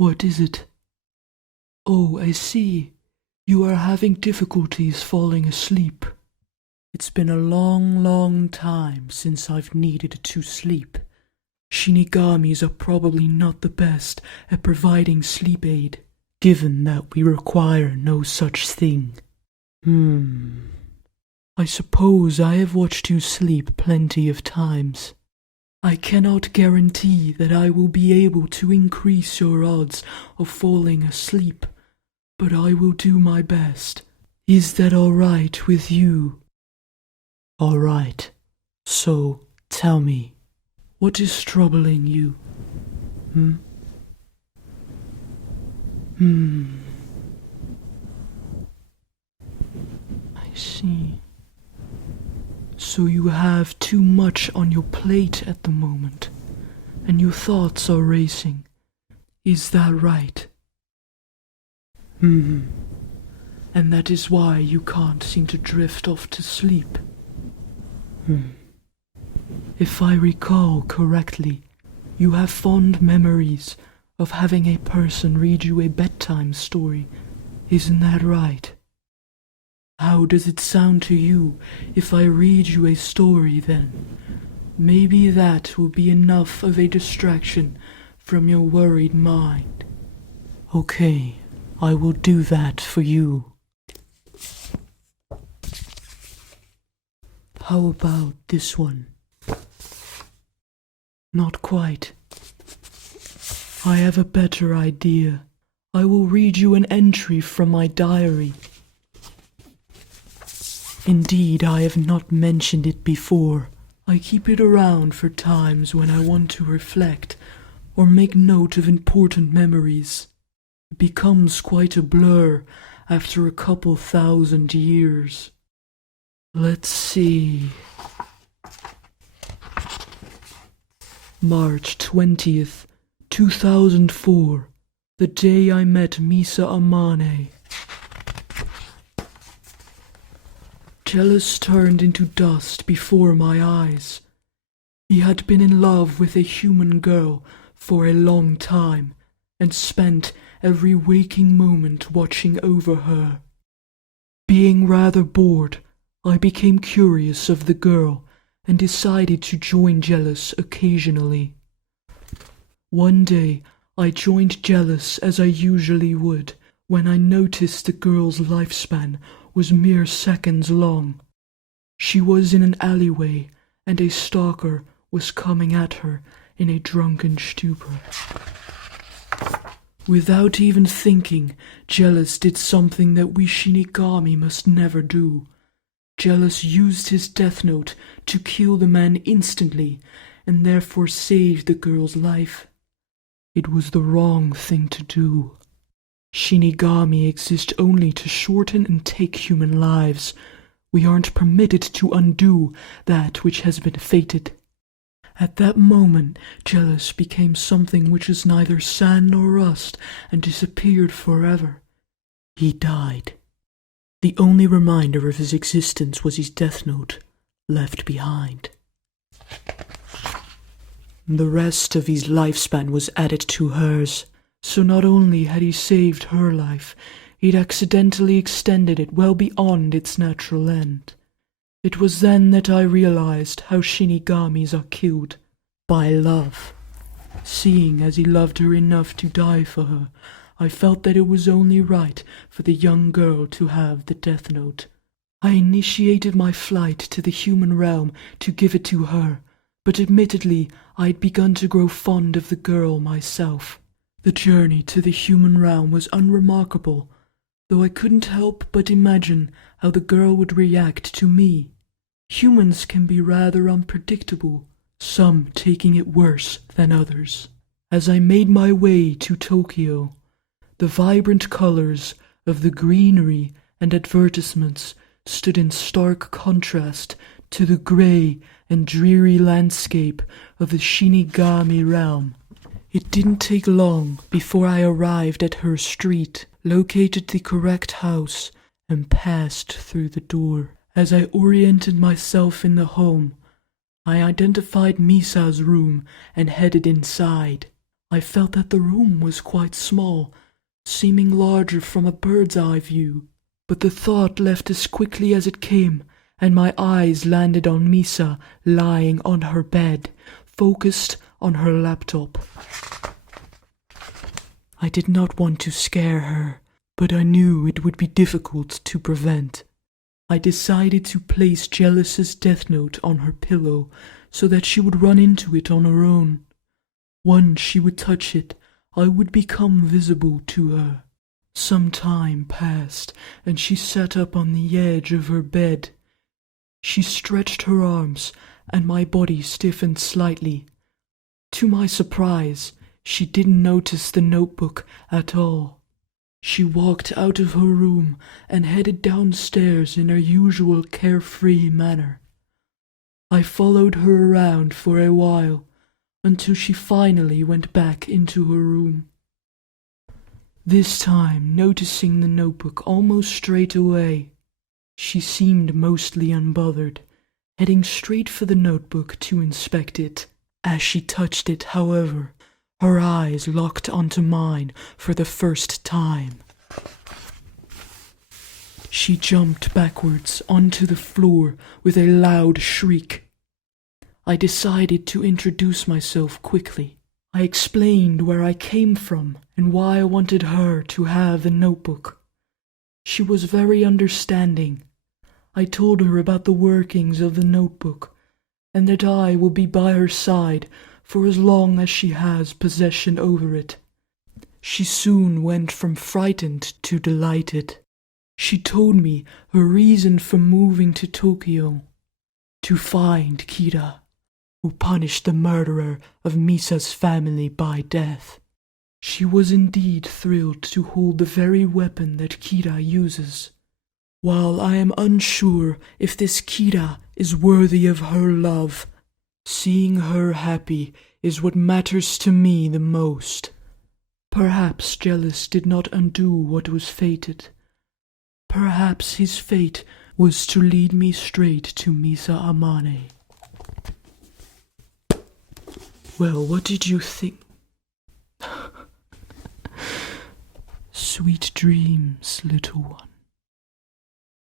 What is it? Oh, I see. You are having difficulties falling asleep. It's been a long time since I've needed to sleep. Shinigamis are probably not the best at providing sleep aid, given that we require no such thing. I suppose I have watched you sleep plenty of times. I cannot guarantee that I will be able to increase your odds of falling asleep, but I will do my best. Is that all right with you? All right. So, tell me, what is troubling you? I see. So you have too much on your plate at the moment, and your thoughts are racing. Is that right? And that is why you can't seem to drift off to sleep. If I recall correctly, you have fond memories of having a person read you a bedtime story. Isn't that right? How does it sound to you if I read you a story then? Maybe that will be enough of a distraction from your worried mind. Okay, I will do that for you. How about this one? Not quite. I have a better idea. I will read you an entry from my diary. Indeed, I have not mentioned it before. I keep it around for times when I want to reflect or make note of important memories. It becomes quite a blur after a couple thousand years. Let's see. March 20th, 2004, the day I met Misa Amane. Jealous turned into dust before my eyes. He had been in love with a human girl for a long time and spent every waking moment watching over her. Being rather bored, I became curious of the girl and decided to join Jealous occasionally. One day, I joined Jealous as I usually would when I noticed the girl's lifespan was mere seconds long. She was in an alleyway, and a stalker was coming at her in a drunken stupor. Without even thinking, Jealous did something that we Shinigami must never do. Jealous used his death note to kill the man instantly, and therefore saved the girl's life. It was the wrong thing to do. Shinigami exist only to shorten and take human lives. We aren't permitted to undo that which has been fated. At that moment, Jealous became something which is neither sand nor rust and disappeared forever. He died. The only reminder of his existence was his death note, left behind. The rest of his lifespan was added to hers, so not only had he saved her life, he'd accidentally extended it well beyond its natural end. It was then that I realized how Shinigamis are killed, by love. Seeing as he loved her enough to die for her, I felt that it was only right for the young girl to have the death note. I initiated my flight to the human realm to give it to her, but admittedly I had begun to grow fond of the girl myself. The journey to the human realm was unremarkable, though I couldn't help but imagine how the girl would react to me. Humans can be rather unpredictable, some taking it worse than others. As I made my way to Tokyo, the vibrant colors of the greenery and advertisements stood in stark contrast to the grey and dreary landscape of the Shinigami realm. It didn't take long before I arrived at her street, located the correct house, and passed through the door. As I oriented myself in the home, I identified Misa's room and headed inside. I felt that the room was quite small, seeming larger from a bird's eye view, but the thought left as quickly as it came, and my eyes landed on Misa lying on her bed, focused on her laptop. I did not want to scare her, but I knew it would be difficult to prevent. I decided to place Jealous's death note on her pillow so that she would run into it on her own. Once she would touch it, I would become visible to her. Some time passed, and she sat up on the edge of her bed. She stretched her arms, and my body stiffened slightly. To my surprise, she didn't notice the notebook at all. She walked out of her room and headed downstairs in her usual carefree manner. I followed her around for a while, until she finally went back into her room. This time, noticing the notebook almost straight away, she seemed mostly unbothered, heading straight for the notebook to inspect it. As she touched it, however, her eyes locked onto mine for the first time. She jumped backwards onto the floor with a loud shriek. I decided to introduce myself quickly. I explained where I came from and why I wanted her to have the notebook. She was very understanding. I told her about the workings of the notebook, and that I will be by her side for as long as she has possession over it. She soon went from frightened to delighted. She told me her reason for moving to Tokyo: to find Kira, who punished the murderer of Misa's family by death. She was indeed thrilled to hold the very weapon that Kira uses. While I am unsure if this Kira is worthy of her love, seeing her happy is what matters to me the most. Perhaps Jealous did not undo what was fated. Perhaps his fate was to lead me straight to Misa Amane. Well, what did you think? Sweet dreams, little one.